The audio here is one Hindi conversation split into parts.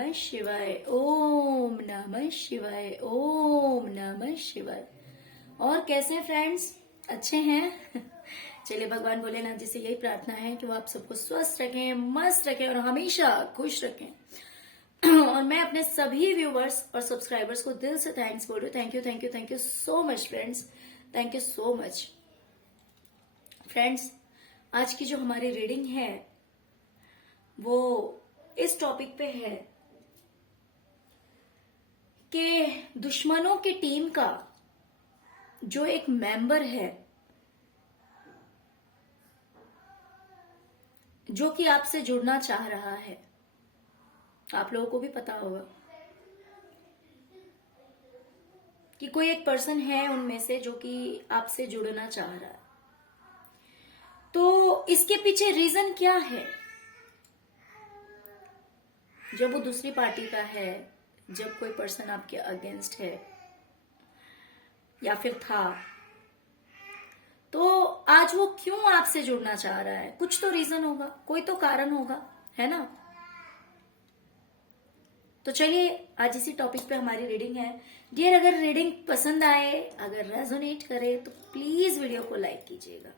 नमः शिवाय, ओम नमः शिवाय, ओम नमः शिवाय। और कैसे हैं फ्रेंड्स, अच्छे हैं? चलिए भगवान भोलेनाथ जी से यही प्रार्थना है कि वो आप सबको स्वस्थ रखें, मस्त रखें और हमेशा खुश रखें। और मैं अपने सभी व्यूवर्स और सब्सक्राइबर्स को दिल से थैंक्स बोल रही हूँ। Thank you, thank you, thank you so much friends, thank you so much. Friends, आज की जो हमारी रीडिंग है वो इस टॉपिक पे है कि दुश्मनों की टीम का जो एक मेंबर है, जो कि आपसे जुड़ना चाह रहा है, आप लोगों को भी पता होगा कि कोई एक पर्सन है उनमें से जो कि आपसे जुड़ना चाह रहा है। तो इसके पीछे रीजन क्या है? जब वो दूसरी पार्टी का है, जब कोई पर्सन आपके अगेंस्ट है या फिर था, तो आज वो क्यों आपसे जुड़ना चाह रहा है? कुछ तो रीजन होगा, कोई तो कारण होगा, है ना? तो चलिए आज इसी टॉपिक पे हमारी रीडिंग है। डियर, अगर रीडिंग पसंद आए, अगर रेजोनेट करे तो प्लीज वीडियो को लाइक कीजिएगा।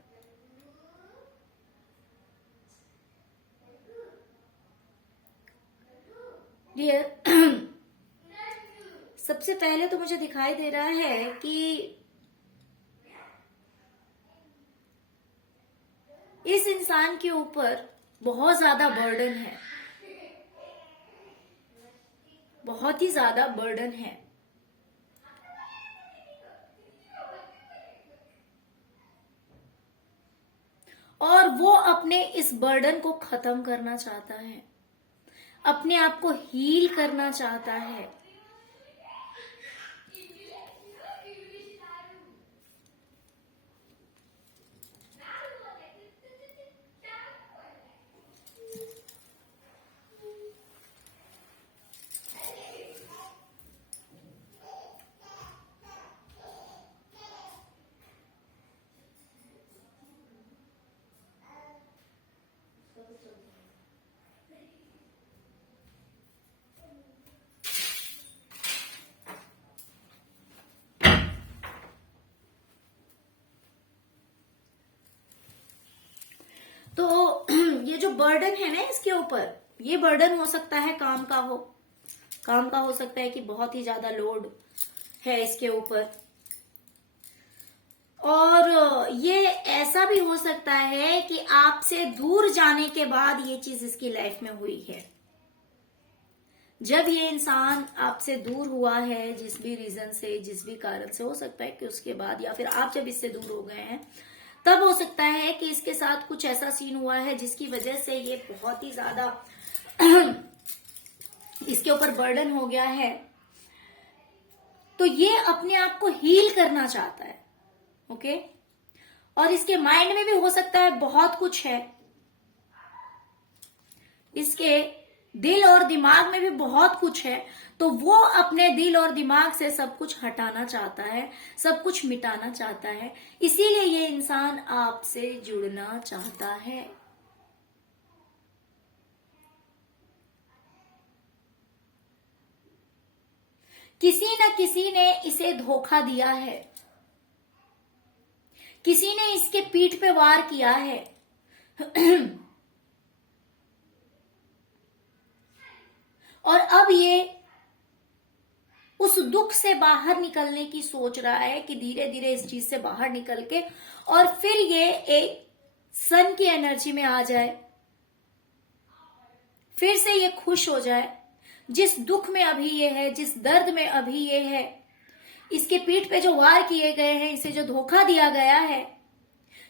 डियर, सबसे पहले तो मुझे दिखाई दे रहा है कि इस इंसान के ऊपर बहुत ज्यादा बर्डन है, बहुत ही ज्यादा बर्डन है। और वो अपने इस बर्डन को खत्म करना चाहता है, अपने आप को हील करना चाहता है। तो ये जो बर्डन है ना इसके ऊपर, ये बर्डन हो सकता है काम का हो सकता है कि बहुत ही ज्यादा लोड है इसके ऊपर। और ये ऐसा भी हो सकता है कि आपसे दूर जाने के बाद ये चीज इसकी लाइफ में हुई है। जब ये इंसान आपसे दूर हुआ है, जिस भी रीजन से, जिस भी कारण से, हो सकता है कि उसके बाद या फिर आप जब इससे दूर हो गए हैं, तब हो सकता है कि इसके साथ कुछ ऐसा सीन हुआ है जिसकी वजह से ये बहुत ही ज्यादा इसके ऊपर बर्डन हो गया है। तो ये अपने आप को हील करना चाहता है, ओके? और इसके माइंड में भी हो सकता है बहुत कुछ है, इसके दिल और दिमाग में भी बहुत कुछ है। तो वो अपने दिल और दिमाग से सब कुछ हटाना चाहता है, सब कुछ मिटाना चाहता है। इसीलिए ये इंसान आपसे जुड़ना चाहता है। किसी न किसी ने इसे धोखा दिया है, किसी ने इसके पीठ पे वार किया है। और अब ये उस दुख से बाहर निकलने की सोच रहा है कि धीरे धीरे इस चीज से बाहर निकल के और फिर ये एक सन की एनर्जी में आ जाए, फिर से ये खुश हो जाए। जिस दुख में अभी ये है, जिस दर्द में अभी ये है, इसके पीठ पे जो वार किए गए हैं, इसे जो धोखा दिया गया है,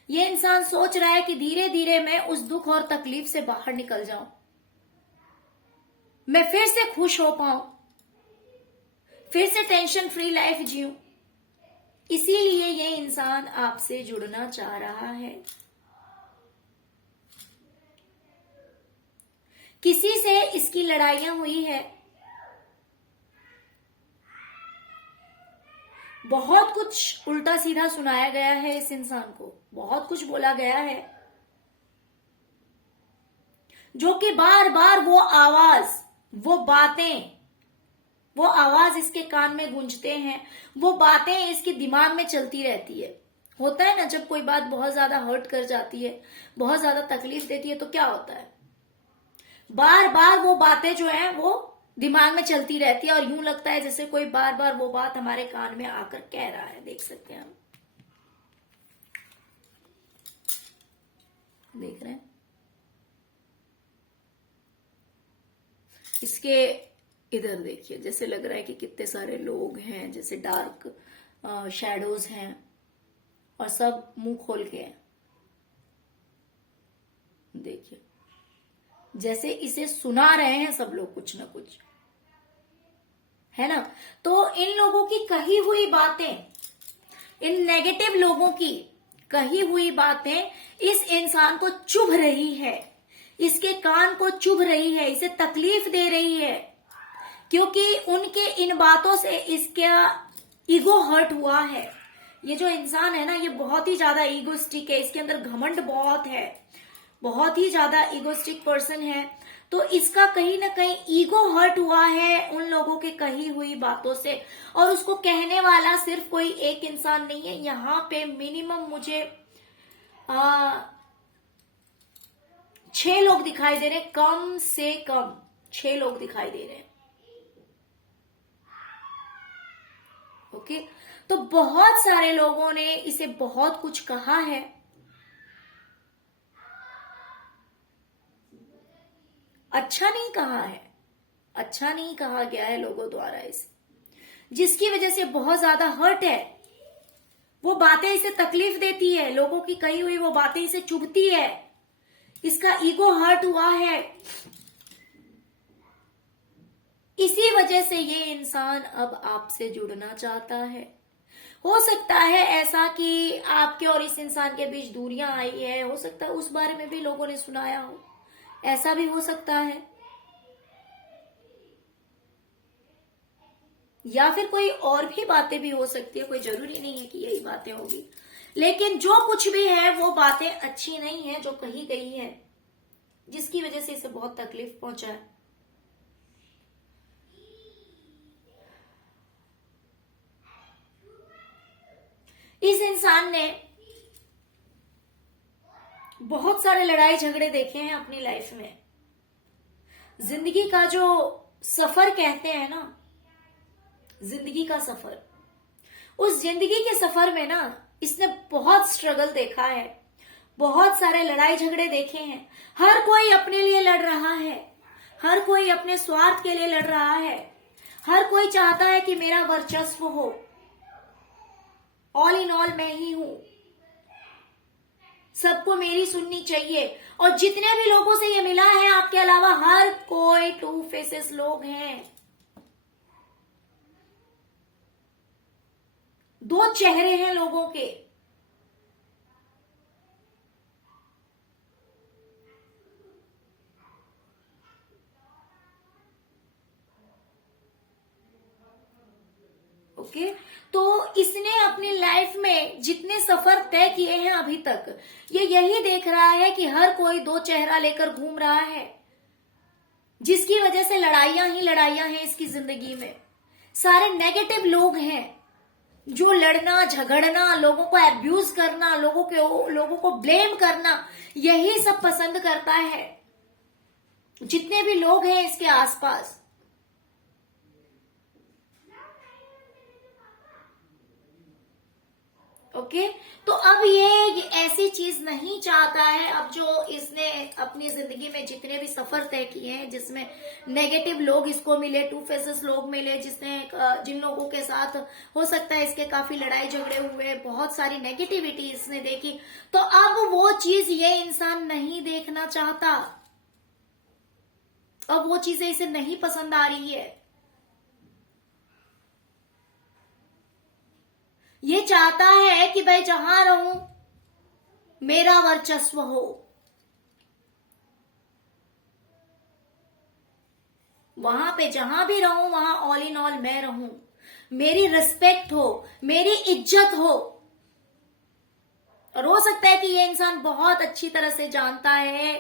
ये इंसान सोच रहा है कि धीरे धीरे मैं उस दुख और तकलीफ से बाहर निकल जाऊं, मैं फिर से खुश हो पाऊं, फिर से टेंशन फ्री लाइफ जीऊं। इसीलिए ये इंसान आपसे जुड़ना चाह रहा है। किसी से इसकी लड़ाइयां हुई है, बहुत कुछ उल्टा सीधा सुनाया गया है इस इंसान को, बहुत कुछ बोला गया है, जो कि बार बार वो आवाज वो बातें, वो आवाज इसके कान में गूंजते हैं, वो बातें इसके दिमाग में चलती रहती है। होता है ना, जब कोई बात बहुत ज्यादा हर्ट कर जाती है, बहुत ज्यादा तकलीफ देती है, तो क्या होता है, बार बार वो बातें जो है वो दिमाग में चलती रहती है और यूं लगता है जैसे कोई बार बार वो बात हमारे कान में आकर कह रहा है। देख सकते हैं हम, देख रहे हैं इसके इधर देखिए, जैसे लग रहा है कि कितने सारे लोग हैं, जैसे डार्क शैडोज हैं और सब मुंह खोल के हैं। देखिए जैसे इसे सुना रहे हैं सब लोग कुछ ना कुछ, है ना। तो इन लोगों की कही हुई बातें, इन नेगेटिव लोगों की कही हुई बातें इस इंसान को चुभ रही है, इसके कान को चुभ रही है, इसे तकलीफ दे रही है, क्योंकि उनके इन बातों से इसका ईगो हर्ट हुआ है। ये जो इंसान है ना, ये बहुत ही ज्यादा ईगोस्टिक है, इसके अंदर घमंड बहुत है, बहुत ही ज्यादा ईगोस्टिक पर्सन है। तो इसका कहीं ना कहीं ईगो हर्ट हुआ है उन लोगों के कही हुई बातों से, और उसको कहने वाला सिर्फ कोई एक इंसान नहीं है। यहाँ पे मिनिमम मुझे 6 लोग दिखाई दे रहे हैं, कम से कम 6 लोग दिखाई दे रहे हैं। ओके, तो बहुत सारे लोगों ने इसे बहुत कुछ कहा है, अच्छा नहीं कहा है, अच्छा नहीं कहा गया है लोगों द्वारा इसे, जिसकी वजह से बहुत ज्यादा हर्ट है। वो बातें इसे तकलीफ देती है, लोगों की कही हुई वो बातें इसे चुभती है, इसका ईगो हर्ट हुआ है। इसी वजह से ये इंसान अब आपसे जुड़ना चाहता है। हो सकता है ऐसा कि आपके और इस इंसान के बीच दूरियां आई है, हो सकता है उस बारे में भी लोगों ने सुनाया हो, ऐसा भी हो सकता है, या फिर कोई और भी बातें भी हो सकती है, कोई जरूरी नहीं है कि यही बातें होगी। लेकिन जो कुछ भी है वो बातें अच्छी नहीं है जो कही गई है, जिसकी वजह से इसे बहुत तकलीफ पहुंचा है। इस इंसान ने बहुत सारे लड़ाई झगड़े देखे हैं अपनी लाइफ में। जिंदगी का जो सफर कहते हैं ना, जिंदगी का सफर, उस जिंदगी के सफर में ना इसने बहुत स्ट्रगल देखा है, बहुत सारे लड़ाई झगड़े देखे हैं। हर कोई अपने लिए लड़ रहा है, हर कोई अपने स्वार्थ के लिए लड़ रहा है, हर कोई चाहता है कि मेरा वर्चस्व हो, ऑल इन ऑल मैं ही हूं, सबको मेरी सुननी चाहिए। और जितने भी लोगों से ये मिला है आपके अलावा, हर कोई टू फेसेस लोग हैं, दो चेहरे हैं लोगों के। ओके, तो इसने अपनी लाइफ में जितने सफर तय किए हैं अभी तक, ये यही देख रहा है कि हर कोई दो चेहरा लेकर घूम रहा है, जिसकी वजह से लड़ाइयां ही लड़ाइयां हैं इसकी जिंदगी में। सारे नेगेटिव लोग हैं जो लड़ना झगड़ना, लोगों को अब्यूज करना, लोगों को ब्लेम करना, यही सब पसंद करता है जितने भी लोग हैं इसके आसपास। ओके, तो अब ये ऐसी चीज नहीं चाहता है। अब जो इसने अपनी जिंदगी में जितने भी सफर तय किए हैं, जिसमें नेगेटिव लोग इसको मिले, टू फेसेस लोग मिले, जिन लोगों के साथ हो सकता है इसके काफी लड़ाई झगड़े हुए, बहुत सारी नेगेटिविटी इसने देखी, तो अब वो चीज ये इंसान नहीं देखना चाहता, अब वो चीजें इसे नहीं पसंद आ रही है। ये चाहता है कि भाई जहां रहूं मेरा वर्चस्व हो, वहां पे जहां भी रहूं वहां ऑल इन ऑल मैं रहूं, मेरी रिस्पेक्ट हो, मेरी इज्जत हो। और हो सकता है कि ये इंसान बहुत अच्छी तरह से जानता है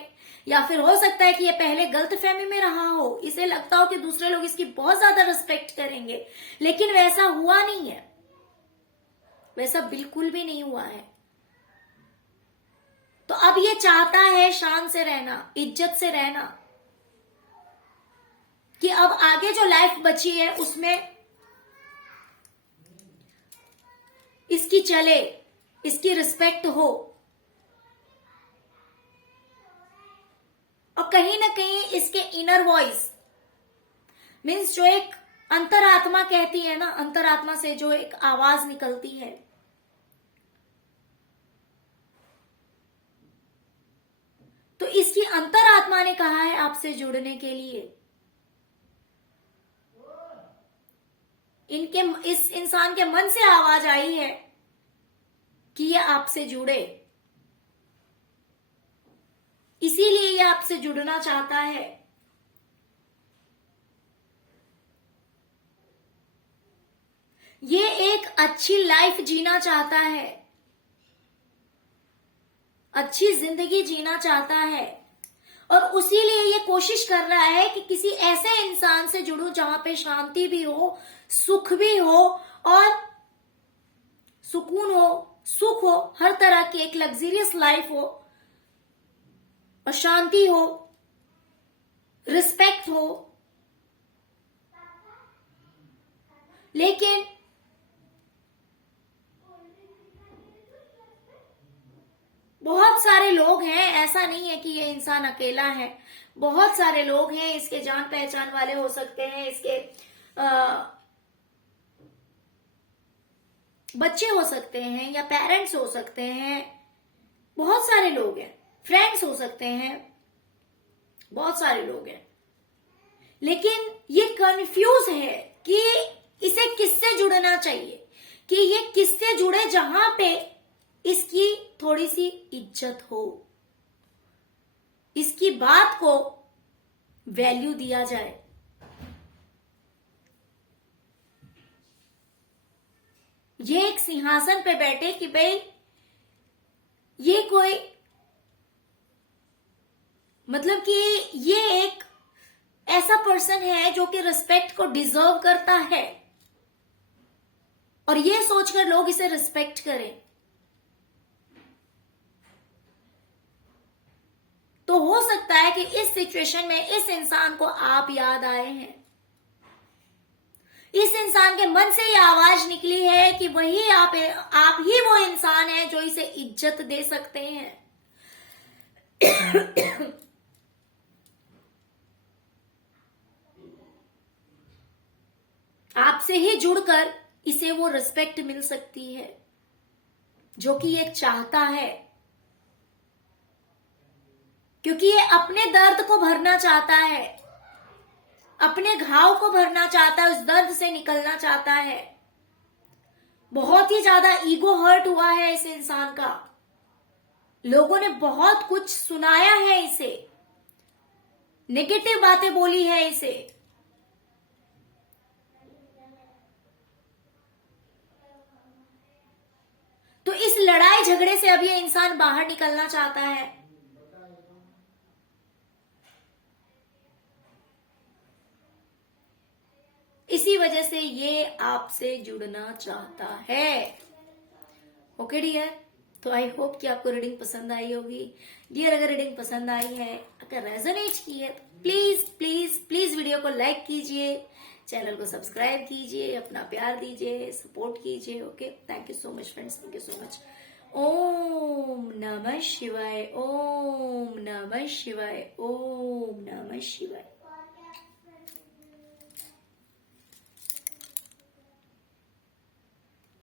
या फिर हो सकता है कि ये पहले गलतफहमी में रहा हो, इसे लगता हो कि दूसरे लोग इसकी बहुत ज्यादा रिस्पेक्ट करेंगे, लेकिन वैसा हुआ नहीं है, वैसा बिल्कुल भी नहीं हुआ है। तो अब ये चाहता है शान से रहना, इज्जत से रहना, कि अब आगे जो लाइफ बची है उसमें इसकी चले, इसकी रिस्पेक्ट हो। और कहीं ना कहीं इसके इनर वॉइस मीन्स जो एक अंतरात्मा कहती है ना, अंतरात्मा से जो एक आवाज निकलती है, तो इसकी अंतरात्मा ने कहा है आपसे जुड़ने के लिए। इस इंसान के मन से आवाज आई है कि ये आपसे जुड़े, इसीलिए ये आपसे जुड़ना चाहता है। ये एक अच्छी लाइफ जीना चाहता है, अच्छी जिंदगी जीना चाहता है, और उसीलिए ये कोशिश कर रहा है कि किसी ऐसे इंसान से जुड़ूं जहां पे शांति भी हो, सुख भी हो, और सुकून हो, सुख हो, हर तरह की एक लग्जरियस लाइफ हो, और शांति हो, रिस्पेक्ट हो। लेकिन बहुत सारे लोग हैं, ऐसा नहीं है कि ये इंसान अकेला है, बहुत सारे लोग हैं, इसके जान पहचान वाले हो सकते हैं, इसके बच्चे हो सकते हैं, या पेरेंट्स हो सकते हैं, बहुत सारे लोग हैं, फ्रेंड्स हो सकते हैं, बहुत सारे लोग हैं। लेकिन ये कंफ्यूज है कि इसे किससे जुड़ना चाहिए, कि ये किससे जुड़े जहां पे इसकी थोड़ी सी इज्जत हो, इसकी बात को वैल्यू दिया जाए। ये एक सिंहासन पे बैठे कि भाई ये कोई, मतलब कि ये एक ऐसा पर्सन है जो कि रिस्पेक्ट को डिजर्व करता है, और ये सोचकर लोग इसे रिस्पेक्ट करें। तो हो सकता है कि इस सिचुएशन में इस इंसान को आप याद आए हैं, इस इंसान के मन से ये आवाज निकली है कि वही आप ही वो इंसान है जो इसे इज्जत दे सकते हैं। आपसे ही जुड़कर इसे वो रिस्पेक्ट मिल सकती है जो कि ये चाहता है, क्योंकि ये अपने दर्द को भरना चाहता है, अपने घाव को भरना चाहता है, उस दर्द से निकलना चाहता है। बहुत ही ज्यादा ईगो हर्ट हुआ है इस इंसान का, लोगों ने बहुत कुछ सुनाया है इसे, नेगेटिव बातें बोली है इसे। तो इस लड़ाई झगड़े से अब ये इंसान बाहर निकलना चाहता है। इसी वजह से ये आपसे जुड़ना चाहता है। ओके डियर, तो आई होप कि आपको रीडिंग पसंद आई होगी। डियर, अगर रीडिंग पसंद आई है, अगर रेजोनेट की है, तो प्लीज प्लीज प्लीज वीडियो को लाइक कीजिए, चैनल को सब्सक्राइब कीजिए, अपना प्यार दीजिए, सपोर्ट कीजिए। Okay, thank you so much friends, thank you so much. ओम नमः शिवाय, ओम नमः शिवाय, ओम नमः शिवाय।